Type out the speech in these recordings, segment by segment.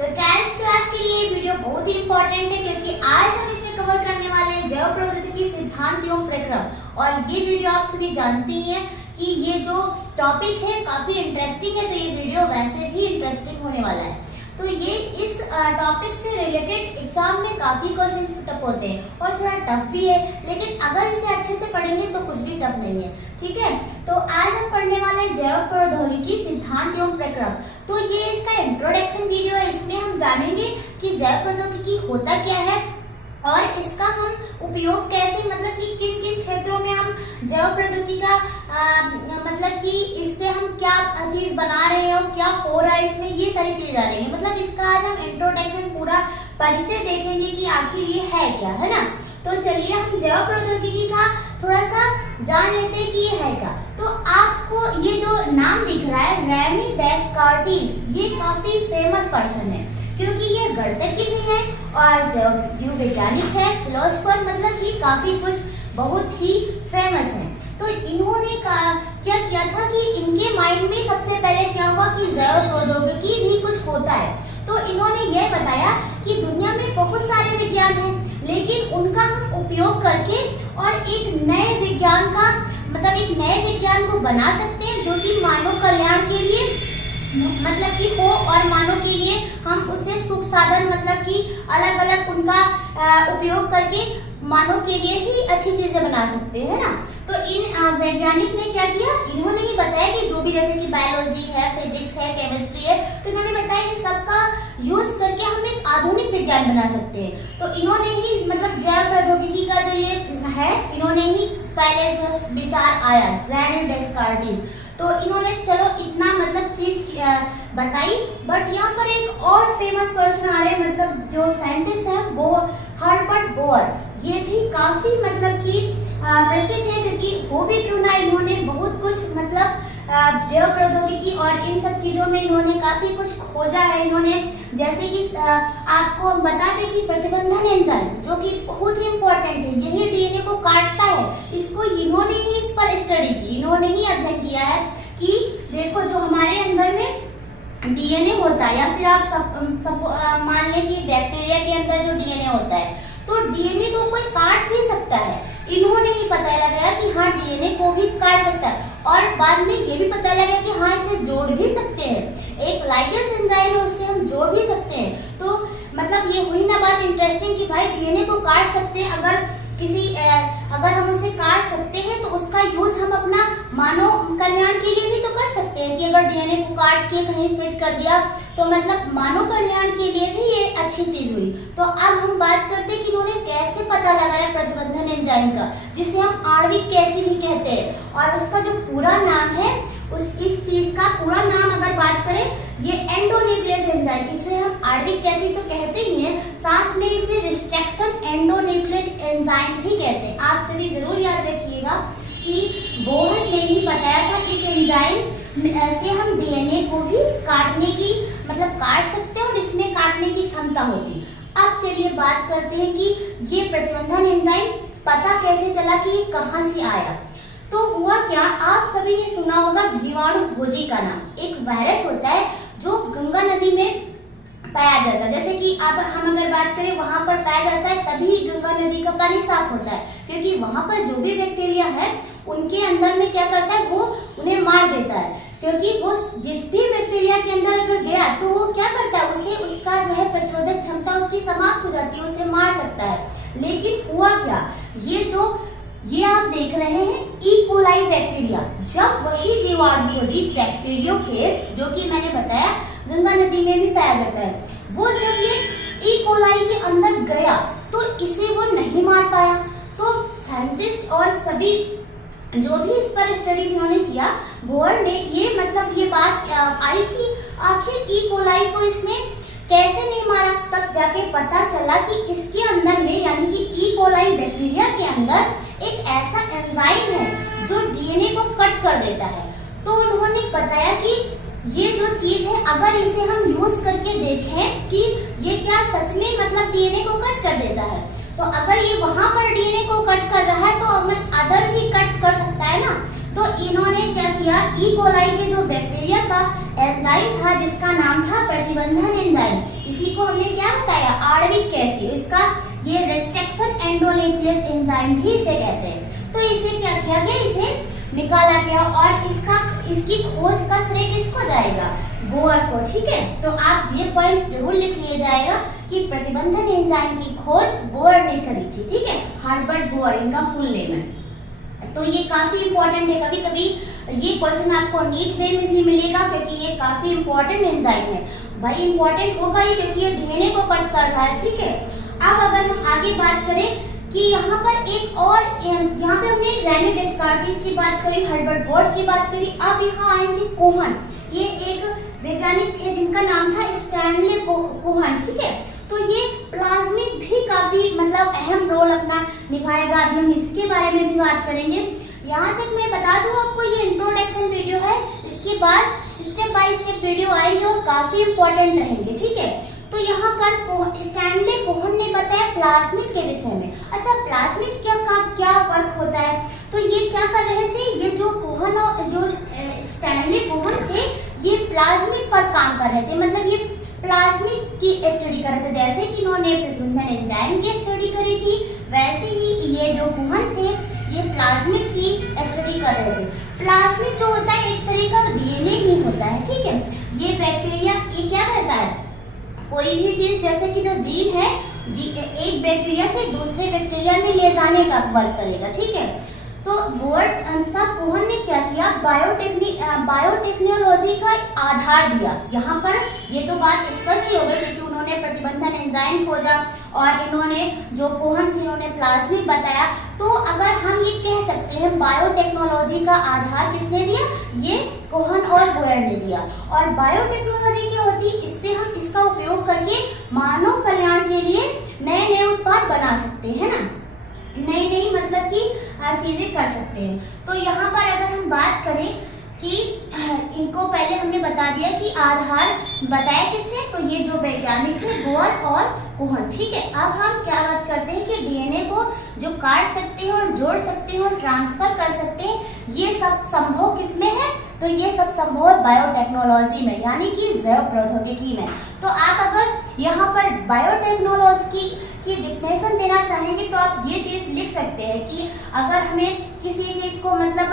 तो 10th class के लिए वीडियो बहुत ही इंपॉर्टेंट है क्योंकि आज हम इसमें कवर करने वाले हैं जैव प्रौद्योगिकी सिद्धांत एवं प्रक्रम। और ये वीडियो आप सभी जानते ही हैं कि ये जो टॉपिक है काफी इंटरेस्टिंग है, तो ये वीडियो वैसे भी इंटरेस्टिंग होने वाला है। तो ये इस टॉपिक से रिलेटेड एग्जाम में काफी क्वेश्चंस पुटअप होते हैं और थोड़ा टफ भी है, लेकिन अगर इसे अच्छे से पढ़ेंगे तो कुछ भी टफ नहीं है। ठीक है, तो आज हम पढ़ने वाले हैं जैव प्रौद्योगिकी सिद्धांत एवं प्रक्रम। तो ये इसका इंट्रोडक्शन वीडियो है, इसमें हम जानेंगे कि जैव प्रौद्योगिकी होता क्या है और इसका हम उपयोग कैसे, मतलब कि किन किन क्षेत्रों में हम जैव प्रौद्योगिकी का मतलब कि इससे हम क्या चीज बना रहे हैं और क्या हो रहा है इसमें, ये सारी चीजें जानेंगे। मतलब इसका आज हम इंट्रोडक्शन पूरा परिचय देखेंगे कि आखिर ये है क्या, है ना। तो चलिए हम जैव प्रौद्योगिकी का थोड़ा सा जान लेते हैं कि ये है क्या। तो आपको ये जो नाम दिख रहा है रेनी डेस्कार्टिस, ये काफी फेमस पर्सन है क्योंकि ये गणितज्ञ भी है और जीव वैज्ञानिक है, फिलोसोफर, मतलब कि काफी कुछ बहुत ही फेमस है। तो इन्होंने क्या किया था कि इनके माइंड में सबसे पहले क्या हुआ कि जैव प्रौद्योगिकी भी कुछ होता है। तो इन्होंने यह बताया कि दुनिया में बहुत सारे विज्ञान हैं, लेकिन उनका हम उपयोग करके और एक नए विज्ञान का मतलब एक नए विज्ञान को बना सकते हैं जो कि मानव कल्याण के लिए मतलब कि हो और मानव के लिए हम उससे सुख साधन मतलब कि अलग अलग उनका उपयोग करके मानव के लिए ही अच्छी चीजें बना सकते हैं ना। तो इन वैज्ञानिक ने क्या किया, इन्होंने ही बताया कि जो भी जैसे कि बायोलॉजी है, फिजिक्स है, केमिस्ट्री है, तो इन्होंने बताया कि सबका यूज करके हम एक आधुनिक विज्ञान बना सकते हैं। तो इन्होंने ही मतलब जैव प्रौद्योगिकी का जो ये है, इन्होंने ही पहले जो विचार आया रेनी डेस्कार्टिस। तो इन्होंने चलो इतना मतलब चीज बताई, बट यहाँ पर एक और फेमस पर्सन आ रहे हैं, मतलब जो साइंटिस्ट है वो हर्बर्ट बोअर, ये भी काफी मतलब कि प्रसिद्ध है क्योंकि वो भी क्यों ना इन्होंने बहुत कुछ मतलब जैव प्रौद्योगिकी और इन सब चीजों में इन्होंने काफी कुछ खोजा है। इन्होंने जैसे कि आपको बता दें कि प्रतिबंधन एंजाइम जो कि बहुत ही इंपॉर्टेंट है, यही डीएनए को काटता है, इसको इन्होंने ही इस पर स्टडी की, इन्होंने ही अध्ययन किया है कि देखो जो हमारे अंदर में डीएनए होता है, या फिर आप सब मान लें कि बैक्टीरिया के अंदर जो डीएनए होता है, तो डीएनए को कोई काट भी सकता है। इन्होंने ही पता लगाया कि हाँ डीएनए को भी काट सकता है, और बाद में ये भी पता लगा कि हाँ इसे जोड़ भी सकते हैं, एक लाइगेज एंजाइम है उससे हम जोड़ भी सकते हैं। तो मतलब ये हुई ना बात इंटरेस्टिंग कि भाई डीएनए को काट सकते हैं, अगर हम उसे काट सकते हैं तो उसका यूज हम अपना मानव कल्याण के लिए भी तो कर सकते हैं कि अगर डीएनए को काट के कहीं फिट कर दिया तो मतलब मानव कल्याण के लिए भी ये अच्छी चीज हुई। तो अब हम बात करते हैं कि इन्होंने कैसे पता लगाया प्रतिबंधन एंजाइम का, जिसे हम आणविक कैंची भी कहते हैं, और उसका जो पूरा नाम है इस चीज का पूरा नाम अगर बात करें ये एंडोन्यूक्लियस एंजाइम, इसे हम आणविक कैंची तो कहते ही हैं, साथ में इसे रिस्ट्रक्शन एंडोन्यूक्लिक एंजाइम भी कहते हैं। आप सभी जरूर याद रखिएगा कि बोहर ने ही बताया था इस एंजाइम से हम डीएनए को भी काटने की मतलब काट सकते हैं और इसमें काटने की क्षमता होती है। अब चलिए बात करते हैं कि ये प्रतिबंधन एंजाइम पता कैसे चला कि ये कहाँ से आया। तो हुआ क्या, आप सभी ने सुना होगा जीवाणु भोजी का नाम, एक वायरस होता है जो गंगा नदी में पाया जाता है। जैसे कि अब हम अगर बात करें वहां पर पाया जाता है तभी गंगा नदी का पानी साफ होता है, क्योंकि वहां पर जो भी बैक्टीरिया है उनके अंदर में क्या करता है, वो उन्हें मार देता है, क्योंकि वो जिस भी बैक्टीरिया के अंदर अगर गया तो वो क्या करता है, उसे उसका जो है प्रतिरोधक क्षमता उसकी समाप्त हो जाती है, उसे मार सकता है। लेकिन हुआ क्या, ये आप देख रहे हैं ई कोलाई बैक्टीरिया, जब वही जीवाणुभोजी बैक्टीरियोफेज जो कि मैंने बताया गंगा नदी में भी पाया जाता है, वो जब ये ई कोलाई के अंदर गया तो इसे वो नहीं मार पाया। तो साइंटिस्ट और सभी जो भी इस पर स्टडी इन्होंने किया, बोअर ने ये मतलब ये बात आई कि आखिर ई कोलाई को इसने कैसे नहीं मारा। तब जाके पता चला कि इसके अंदर में यानी कि ई कोलाई बैक्टीरिया के अंदर एक ऐसा एंजाइम है जो डीएनए को कट कर देता है। तो उन्होंने बताया कि ये जो चीज है अगर इसे हम यूज करके देखें कि ये क्या सच में मतलब डीएनए को कट कर देता है, तो अगर ये वहां पर डीएनए को कट कर रहा है तो अदर भी कट कर सकता है ना। तो इन्होंने क्या किया, ई कोलाई के जो बैक्टीरिया का एंजाइम था जिसका नाम था प्रतिबंधन एंजाइम, प्रबंधन, इसी को हमने क्या बताया, आणविक कैंची, इसका ये रेस्ट्रिक्शन एंडोन्यूक्लियस एंजाइम भी इसे कहते हैं। तो इसे क्या किया गया, इसे निकाला गया और इसकी खोज का श्रेय किसको जाएगा, बोअर को। ठीक है, तो आप ये पॉइंट जरूर लिख लिया जाएगा कि प्रतिबंधन एंजाइम की खोज बोअर ने करी थी। ठीक है, हर्बर्ट बोअर इनका फुल नेम है। तो ये काफी इंपॉर्टेंट है, कभी कभी ये क्वेश्चन आपको नीट वे में भी मिलेगा क्योंकि ये काफी इंपॉर्टेंट एंजाइम है। भाई इंपॉर्टेंट होगा ही क्योंकि ये डीएनए को कट कर रहा है। ठीक है, अब अगर हम आगे बात करें कि यहाँ पर एक और, यहाँ पे हमने रेनी डेस्कार्टिस की बात करी, हर्बर्ट बोअर की बात करी। अब यहाँ आएंगे कोहन, ये एक वैज्ञानिक थे जिनका नाम था स्टैनली कोहन। ठीक है, तो ये प्लाज्मिड भी काफी मतलब अहम रोल अपना निभाएगा, अभी हम इसके बारे में भी बात करेंगे। यहाँ तक मैं बता दूं आपको, ये इंट्रोडक्शन वीडियो है, इसके बाद स्टेप बाय स्टेप वीडियो आएंगे और काफी इंपॉर्टेंट रहेंगे। ठीक है, तो यहाँ पर स्टैनली कोहन ने बताया प्लाज्मिड के विषय में। अच्छा, प्लाज्मिड क्या वर्क होता है, तो ये क्या कर रहे थे, ये जो कोहन और जो स्टैनली कोहन थे ये प्लाज्मिड पर काम कर रहे थे, मतलब ये प्लाज्मिड की स्टडी कर रहे थे। जैसे कि इन्होंने प्रतिबंधन एंजाइम की स्टडी करी थी, वैसे ही ये जो कोहन थे ये प्लाज्मिड की स्टडी कर रहे थे। प्लाज्मिड जो होता है एक तरह का डीएनए ही होता है। ठीक है, ये बैक्टीरिया ये क्या करता है, कोई भी चीज जैसे कि जो जीन है एक बैक्टीरिया से दूसरे बैक्टीरिया में ले जाने का वर्क करेगा। ठीक है, तो बोअर तथा कोहन ने क्या किया, बायोटेक्नोलॉजी का आधार दिया। यहाँ पर ये तो बात स्पष्ट ही हो गई क्योंकि उन्होंने प्रतिबंधन एंजाइम खोजा और इन्होंने जो कोहन थे इन्होंने प्लाज्मिड बताया। तो अगर हम ये कह सकते हैं बायोटेक्नोलॉजी का आधार किसने दिया, ये कोहन और बोअर ने दिया। और बायोटेक्नोलॉजी क्या होती है, इससे हम इसका उपयोग करके मानव कल्याण के लिए नए नए उत्पाद बना सकते हैं ना, नई मतलब कि चीजें कर सकते हैं। तो यहाँ पर अगर हम बात करें कि इनको पहले हमने बता दिया कि आधार बताया किसने, तो ये जो वैज्ञानिक थे बोअर और कोहन। ठीक है, अब हम क्या बात करते हैं कि डीएनए को जो काट सकते हैं और जोड़ सकते हैं और ट्रांसफर कर सकते हैं, ये सब संभव किसमें है, तो ये सब संभव है बायोटेक्नोलॉजी में, यानी कि जैव प्रौद्योगिकी में। तो आप अगर यहाँ पर बायोटेक्नोलॉजी की डिफिनेशन देना चाहेंगे तो आप ये चीज लिख सकते हैं कि अगर हमें किसी चीज को मतलब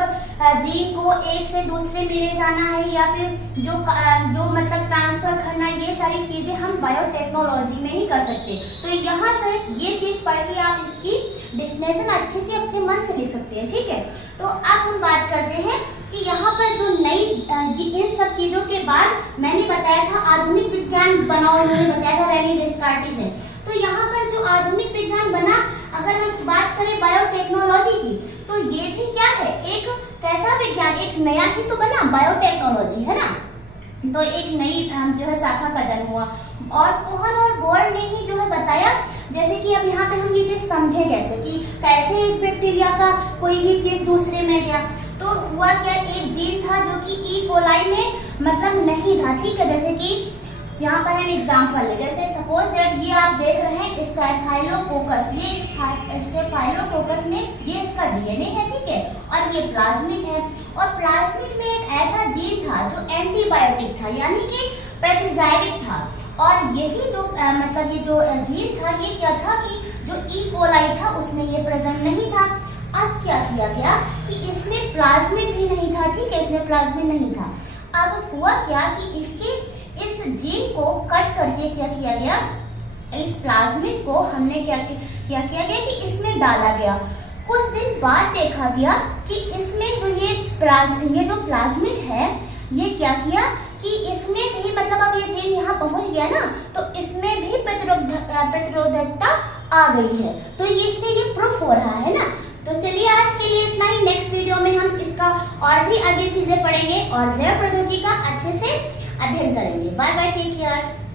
जीन को एक से दूसरे में ले जाना है या फिर जो मतलब ट्रांसफर करना, ये सारी चीजें हम बायोटेक्नोलॉजी में ही कर सकते हैं। तो यहाँ से ये चीज पढ़ के आप इसकी डिफिनेशन अच्छे से अपने मन से लिख सकते हैं। ठीक है, तो अब हम बात करते हैं कि यहाँ पर जो नई इन सब चीजों के बाद मैंने बताया था आधुनिक विज्ञान बना, उन्होंने बताया था रेनी डेस्कार्टिस ने। तो यहाँ पर जो आधुनिक विज्ञान बना, अगर हम बात करें बायोटेक्नोलॉजी की, तो ये भी क्या है, एक कैसा विज्ञान, एक नया ही तो बना, बायोटेक्नोलॉजी है ना। तो एक नई जो है शाखा का जन्म हुआ और कोहन और बोअर ने ही जो है बताया। जैसे कि अब यहाँ पे हम ये चीज समझे कैसे कि कैसे एक बैक्टीरिया का कोई भी चीज दूसरे में गया। तो हुआ क्या, एक जीन था जो कि ई कोलाई में मतलब नहीं था। ठीक है, जैसे कि यहाँ पर हम एग्जाम्पल है, जैसे सपोज दैट ये आप देख रहे हैं स्टेफाइलोकोकस, ये स्टेफाइलोकोकस में ये इसका डीएनए है। ठीक है, और ये प्लाज्मिड है और प्लाज्मिड में एक ऐसा जीन था जो एंटीबायोटिक था, यानी कि प्रतिजैविक था। और यही जो मतलब ये जो जीन था ये क्या था कि जो ई कोलाई था उसमें ये प्रेजेंट नहीं था। अब क्या किया गया कि इसमें प्लाज्मिड भी नहीं था। ठीक है, इसमें प्लाज्मिड नहीं था। अब हुआ क्या कि इस जीन को कट करके क्या किया गया, इस प्लाज्मिड को हमने क्या किया गया कि इसमें डाला गया। कुछ दिन बाद देखा गया कि इसमें जो ये जो प्लाज्मिड है ये क्या किया कि इसमें भी मतलब अब ये जीन यहाँ पहुंच गया ना, तो इसमें भी प्रतिरोधकता आ गई है। तो इससे ये प्रूफ हो रहा है ना। तो चलिए आज के लिए इतना ही। नेक्स्ट वीडियो में हम इसका और भी आगे चीजें पढ़ेंगे और जैव प्रौद्योगिकी का अच्छे से अध्ययन करेंगे। Bye bye, take care.